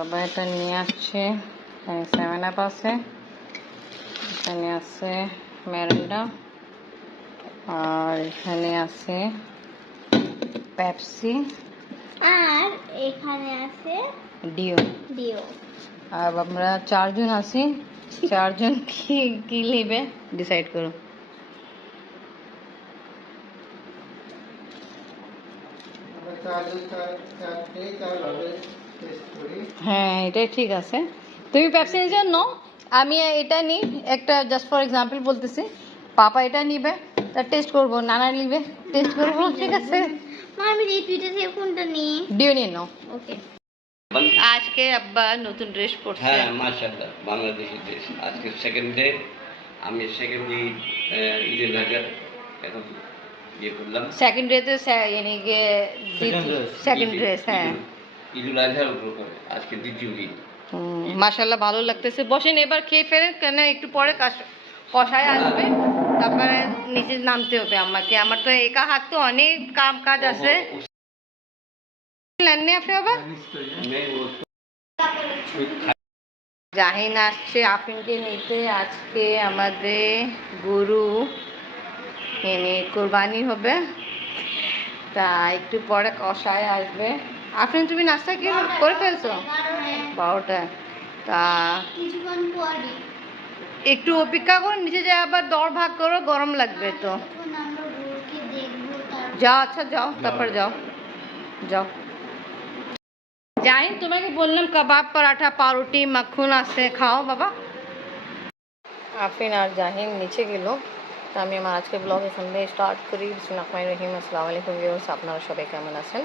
বাবা এটা নিয়ে আসছে এখানে সেভেন আপ আছে এখানে আছে ম্যারেন্ডা আর এখানে আছে পেপসি আর এখানে আছে ডিও ডিও আর আমরা চারজন আছি চারজন কি কি নেবে ডিসাইড করো হ্যাঁ এটাই ঠিক আছে। তুমি পেপসি এই জন্য আমি এটা নিই। একটা জাস্ট ফর এক্সাম্পল বলতেছি। পাপা এটা নিবে তার টেস্ট করব নানা নিবে টেস্ট করব ঠিক আছে? আমি এই দুইটা থেকে কোনটা নিই? ডিও নিয়ে নাও। ওকে আজকে আব্বা নতুন ড্রেস পরছে। হ্যাঁ মাশাআল্লাহ বাংলাদেশি ড্রেস আজকে সেকেন্ড ডে আমি সেকেন্ড ডে ঈদের বাজার এখন ইয়ে করলাম সেকেন্ড ডে তো সেকেন্ড ড্রেস হ্যাঁ। ঈদুল আজহার উপর করে, আজকে দ্বিতীয় ঈদ মাশাল্লাহ ভালো লাগতেছে। বসেন, এবার খেয়ে ফেলেন কেন একটু পরে কষায় আসবে। তারপরে নিচে নামতে হবে আমাকে। আমার তো একা হাত তো অনেক কাম কাজ আছে। নেননি আপনি জাহিন আসছে আফিনকে নিতে। আজকে আমাদের গরু কোরবানি হবে। তা একটু পরে কষায় আসবে। আফরিন তুমি নাস্তা কি করে ফেলছো? বারোটা। তা একটু অপেক্ষা করো নিচে যায় আবার দর ভাগ করো গরম লাগবে তো। যাও আচ্ছা যাও তারপর যাও। যাও। জাহিন তোমাকে বললাম কাবাব পরাঠা পাউরুটি মাখন আছে খাও বাবা। আফিন আর জাহিন নিচে গেল। তা আমি আমার আজকে ব্লগ এখান থেকে স্টার্ট করি। রহিম। আসসালামু আলাইকুম ভিউয়ার্স আপনারা সবাই কেমন আছেন?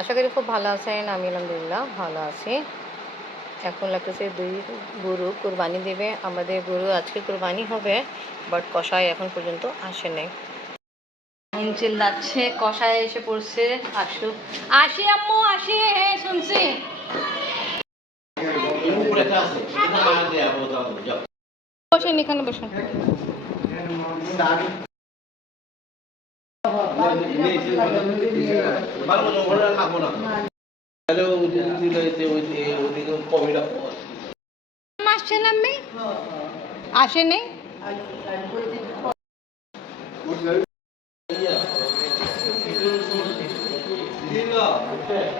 আশা করি খুব ভালো আছেন। আমি আলহামদুলিল্লাহ ভালো আছি। এখন লাগতেছে দুই গরু কোরবানি দেবে। আমাদের গরু আজকে কোরবানি হবে বাট কষাই এখন পর্যন্ত আসে নাই চিল্লাচ্ছে কষায় এসে পড়ছে। আসু। আসি আম্মু, আসি। শুনছি। বসেন এখানে বসেন। আসছেন আম্মি আসে নেই? ভালো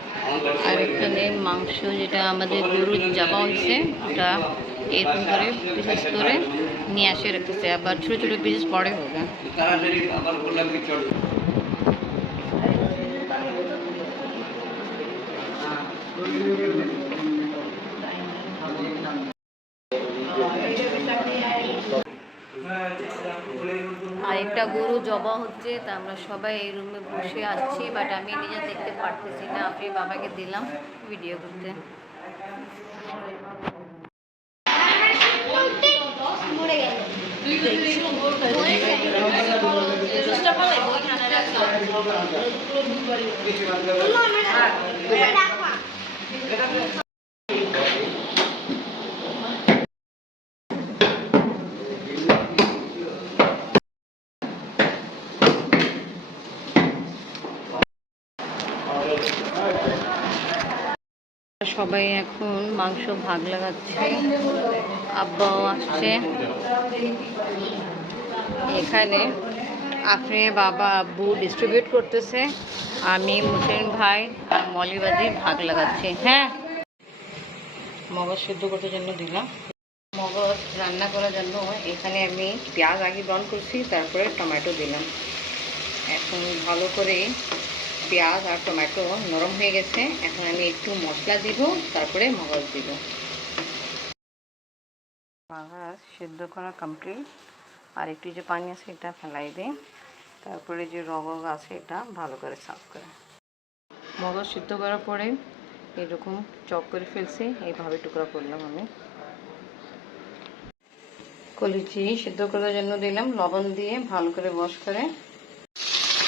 আর এখানে মাংস, যেটা আমাদের গরু যাওয়া হয়েছে ওটা এরকম করে বিশেষ করে নিয়ে আসে, রেখেছে। আবার ছোটো ছোটো পিসেস পরে হবে আর একটা গরু জবা হচ্ছে, তা আমরা সবাই এই রুমে বসে আছি বাট আমি নিজে দেখতে পারতেছি না, আপনি বাবাকে দিলাম ভিডিও করতে। মরে সবাই এখন মাংস ভাগ লাগাচ্ছে। আব্বাও আসছে। এখানে আপনি বাবা, আব্বু ডিস্ট্রিবিউট করতেছে। আমি মুসলিম ভাই আর মলিবাদি ভাগ লাগাচ্ছি। হ্যাঁ। মগজ সিদ্ধ করতে জন্য দিলাম। মগজ রান্না করার জন্য এখানে আমি পেঁয়াজ আগে ব্রাউন করছি, তারপরে টমেটো দিলাম। এখন ভালো করে পেঁয়াজ আর টমেটো নরম হয়ে গেছে। এখন আমি একটু মশলা দিব, তারপরে মগজ দিব। মাছ সিদ্ধ করা কমপ্লিট আর একটু যে পানি আছে এটা ফেলাই দিই তারপরে যে রগক আছে এটা ভালো করে সাফ করে। মগজ সিদ্ধ করার পরে এরকম চপ করে ফেলছি, এইভাবে টুকরা করলাম আমি। কলিজি সিদ্ধ করার জন্য দিলাম, লবণ দিয়ে ভালো করে বস করে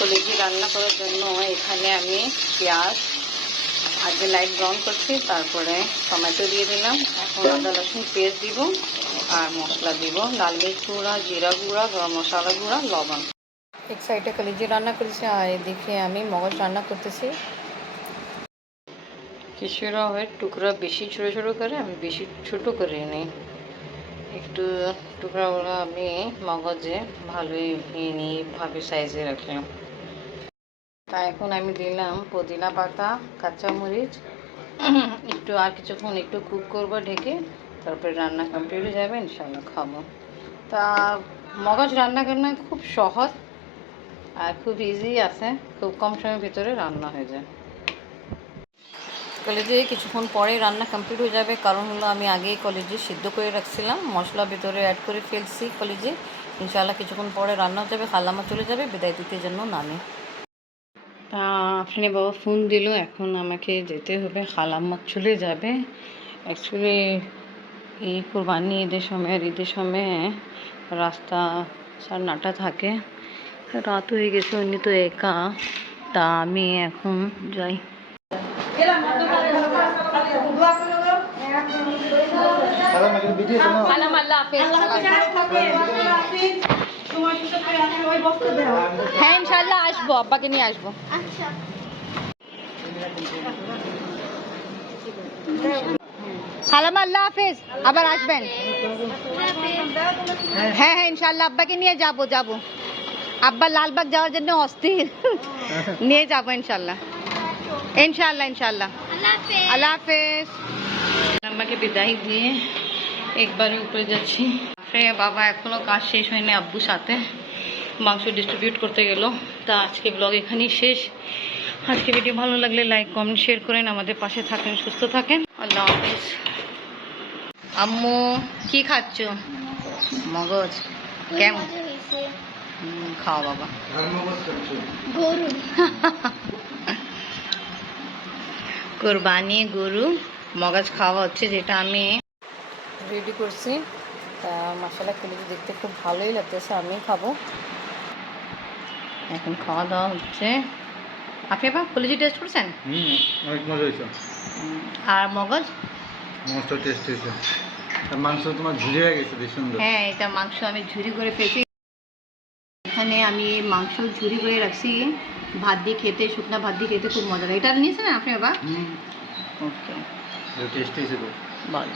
কলিজি রান্না করার জন্য এখানে আমি পেঁয়াজ আগে লাইট ব্রাউন করছি তারপরে টমেটো দিয়ে দিলাম। এখন আদা রসুন পেস্ট দিব আর মশলা দিব। লাল মির্চ গুঁড়া জিরা গুঁড়া গরম মশলা গুঁড়া লবণ। এক সাইডে কলিজি রান্না করেছি আর এদিকে আমি মগজ রান্না করতেছি। কিছুটা হয় টুকরা বেশি ছোটো ছোটো করে আমি বেশি ছোটো করে নিই একটু টুকরাগুলো আমি মগজে ভালোই নিয়ে ভাবে সাইজে রাখলাম। তা এখন আমি দিলাম পুদিনা পাতা, কাঁচামরিচ, একটু আর কিছুক্ষণ একটু কুক করব ঢেকে, তারপরে রান্না কমপ্লিট হয়ে যাবে ইনশাল্লাহ খাব। তা মগজ রান্না করা খুব সহজ আর খুব ইজি আছে, খুব কম সময়ের ভিতরে রান্না হয়ে যায়। কলেজে কিছুক্ষণ পরে রান্না কমপ্লিট হয়ে যাবে, কারণ হলো আমি আগেই কলেজে সিদ্ধ করে রাখছিলাম, মশলা ভিতরে অ্যাড করে ফেলছি কলেজে, ইনশাআল্লাহ কিছুক্ষণ পরে রান্না হয়ে যাবে খালামা চলে যাবে, বিদায় দিতে জন্য নামে। তা আপনি বাবা ফোন দিল এখন আমাকে যেতে হবে। খালাম্মা চলে যাবে। অ্যাকচুয়ালি এই কোরবানি ঈদের সময় আর ঈদের সময় রাস্তা সান্নাটা থাকে। রাত হয়ে গেছে উনি তো একা। তা আমি এখন যাই। খালাম আল্লাহ হাফেজ। হ্যাঁ ইনশাল্লাহ আসব আব্বাকে নিয়ে আসব। আচ্ছা। খালাম আল্লাহ হাফেজ আবার আসবেন? হ্যাঁ হ্যাঁ ইনশাল্লাহ আব্বাকে নিয়ে যাব যাব। আব্বা লালবাগ যাওয়ার জন্য অস্থির। নিয়ে যাব ইনশাল্লাহ ইনশাল্লাহ ইনশাল্লাহ আল্লাহ হাফেজ। আল্লাহ হাফেজ। আম্মাকে বিদায় দিয়ে একবারে উপরে যাচ্ছি। তারপরে বাবা এখনও কাজ শেষ হয়নি আব্বুর সাথে। মাংস ডিস্ট্রিবিউট করতে গেল। তা আজকে ব্লগ এখানেই শেষ। আজকে ভিডিও ভালো লাগলে লাইক কমেন্ট শেয়ার করেন। আমাদের পাশে থাকেন সুস্থ থাকেন। আল্লাহ হাফিজ। আম্মু কি খাচ্ছ? মগজ। কেমন? খাও বাবা। কোরবানি গরু মগজ খাওয়া হচ্ছে যেটা আমি রেডি করছি। তা মশলা কলিজি দেখতে খুব ভালোই লাগতেছে আমি খাব। এখন খাওয়া দাওয়া হচ্ছে। আপনি বা কলিজি টেস্ট করছেন? হুম অনেক মজা হয়েছে। আর মগজ? মস্ত টেস্ট হয়েছে। আর মাংস তোমার ঝুড়ে হয়ে গেছে বেশ সুন্দর। হ্যাঁ এটা মাংস আমি ঝুরি করে ফেলছি। এখানে আমি মাংস ঝুরি করে রাখছি। ভাত দিয়ে খেতে শুকনা ভাত দিয়ে খেতে খুব মজা লাগে। এটা নিয়েছেন আপনি বাবা হুম। ওকে টেস্ট হয়েছে তো। বলো।